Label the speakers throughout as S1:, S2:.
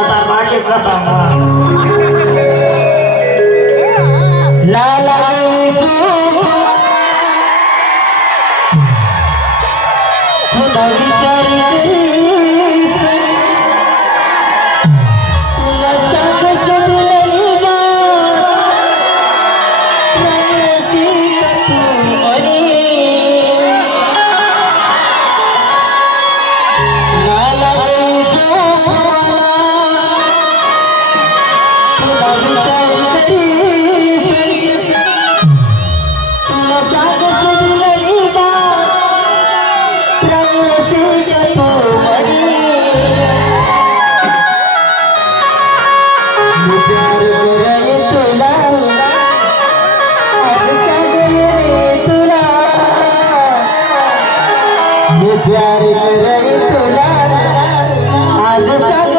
S1: जाता मागे जाता लाला विचार आज प्यार करेल तुला आज सा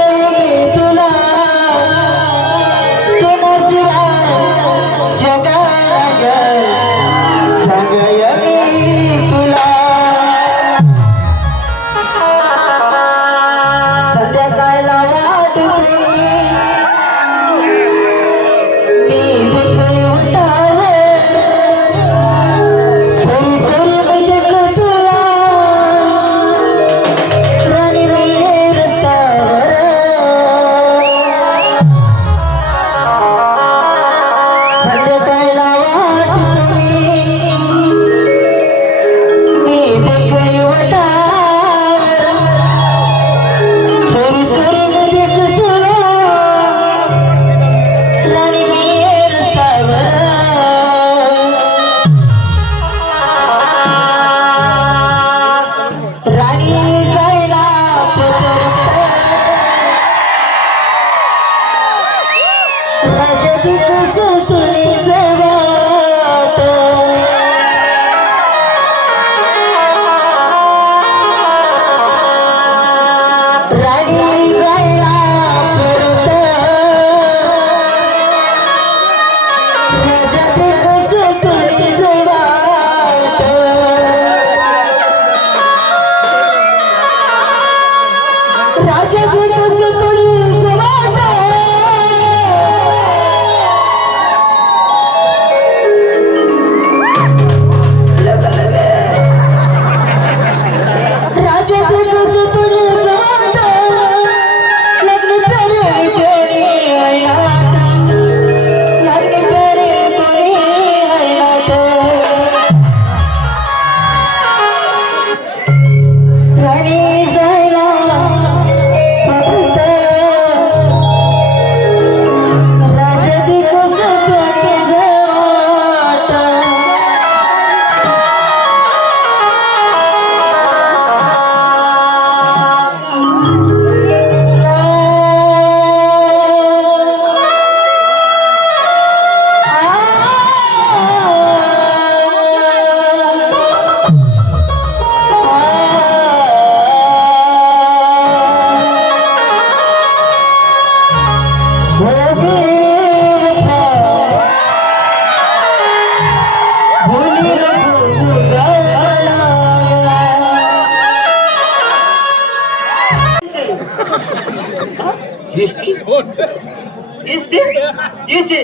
S2: तिची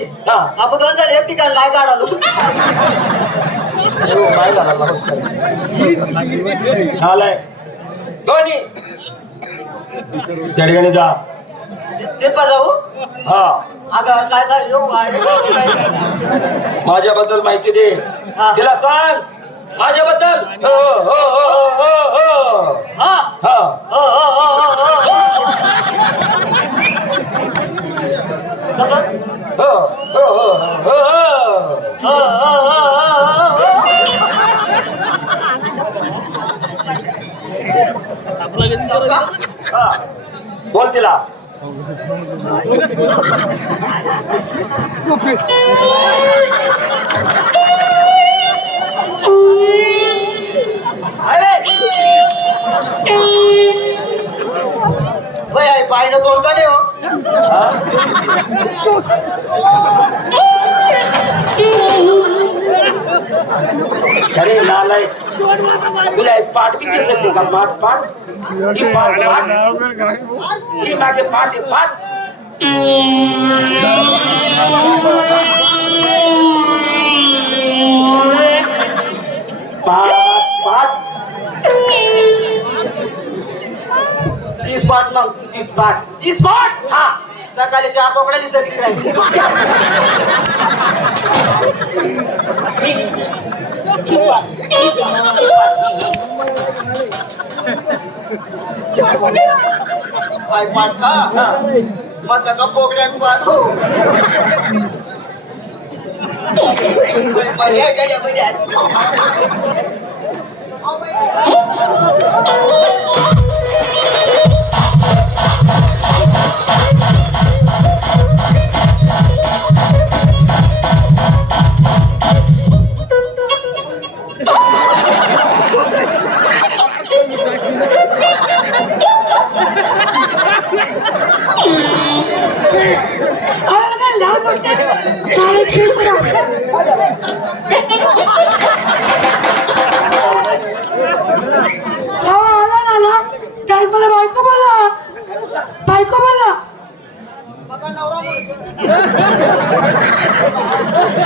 S1: आपण झाले एक ठिकाण काय काढालो.
S2: हो, काय झाला दोन्ही. त्या ठिकाणी जा.
S1: जाऊ?
S2: हा.
S1: काय
S2: माझ्याबद्दल माहिती दे. तिला सांग. माझ्याबद्दल. हो हो हो. हो. बोल तिला. अरे!
S1: पाहिलं कोणता नाही हो.
S2: अरे लाल आहे. तुला एक पाठ बी दिसत का पाठ पाठ? ही पाठ पाठ? ही मागे पाठ आहे पाठ?
S3: मग
S2: तीस पाठ.
S3: तीस
S2: हा.
S3: सकाळी चार बोकड्या दिसत राहिली
S2: हा.
S3: मग का बोकड्या पाठू. मजा गेल्या मजा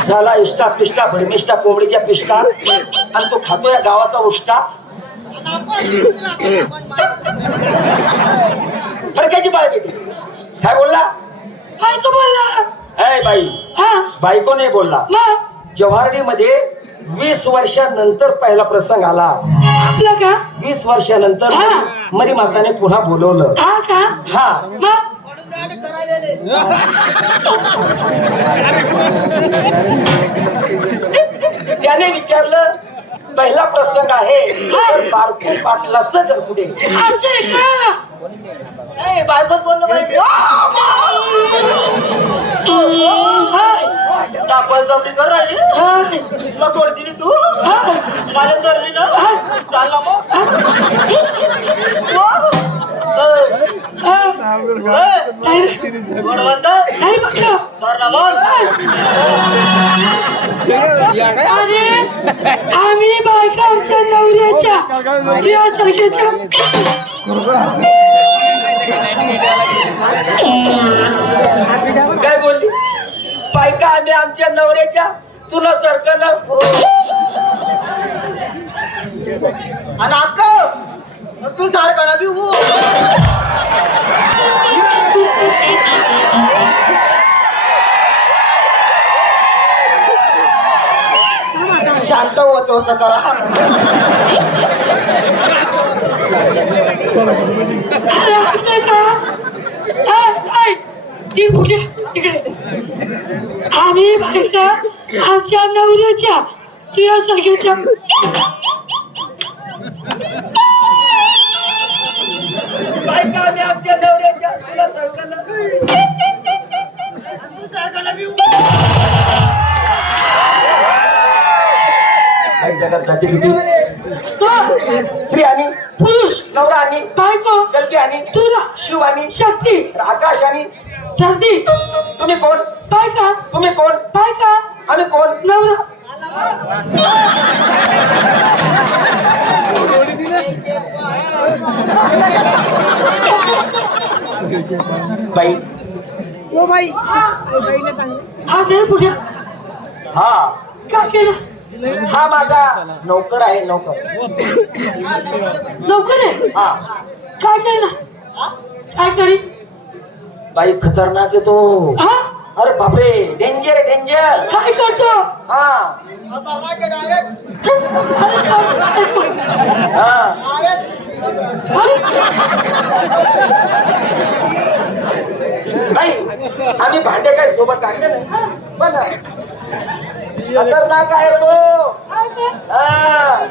S2: झाला इष्टा पिष्टा भडमिष्टा कोंबडीच्या पिष्टा. आणि तो खातो या गावाचा उष्टा. फडक्याची बाळ बेटी काय बोलला?
S4: बायको बोला
S2: ऐ बाई.
S4: हा?
S2: बायको नाही बोलला.
S4: मग?
S2: जव्हारडी मध्ये वीस वर्षानंतर पहिला प्रसंग आला.
S4: आपलं का?
S2: वीस वर्षानंतर. मरी माताने पुन्हा बोलवलं.
S4: हा का
S2: हा
S4: मग
S3: म्हणून गाडी करायलेले
S2: त्याने विचारलं पहिला प्रसंग आहे तर बारकू पाटलाचं घर कुठे?
S4: असं आहे का?
S3: ए बायकोच बोललो टापल कर राहिली तुला तू. मला धरली ना? चालला मग.
S4: नाही म्हटलं अरे आम्ही बायका आमच्या नवऱ्याच्या प्रियासारख्याच्या
S2: काय बोलली? बायका आम्ही आमच्या नवऱ्याच्या तुला सारखं ना
S3: आणि अक्का तू सारखा ना बिहू वच करा.
S4: आम्ही आमच्या नवऱ्याच्या
S2: बायका आम्ही आमच्या नवऱ्याच्या तुला
S3: तू
S2: जगात जाती किती? स्त्री आणि
S4: पुरुष
S2: नवरा आणि
S4: बायको
S2: गलगी आणि
S4: तुला
S2: शिव आणि
S4: शक्ती
S2: आकाश आणि
S4: धरती.
S2: तुम्ही कोण?
S4: बायका.
S2: तुम्ही कोण?
S4: बायका.
S2: आम्ही कोण?
S4: नवरा.
S2: बाई.
S4: हा. दे पुढे.
S2: हा.
S4: काय केलं?
S2: हा माझा नौकर आहे नौकर.
S4: लवकर आहे?
S2: हा.
S4: काय केलं काय करी
S2: बाई खतरनाक आहे तो.
S4: हा?
S2: अरे बापरे डेंजर डेंजर
S4: काय करतो?
S2: हा. हा. नाही आम्ही भांडे काय सोबत टाकले नाही? पण खतरनाक आहे तो. 아.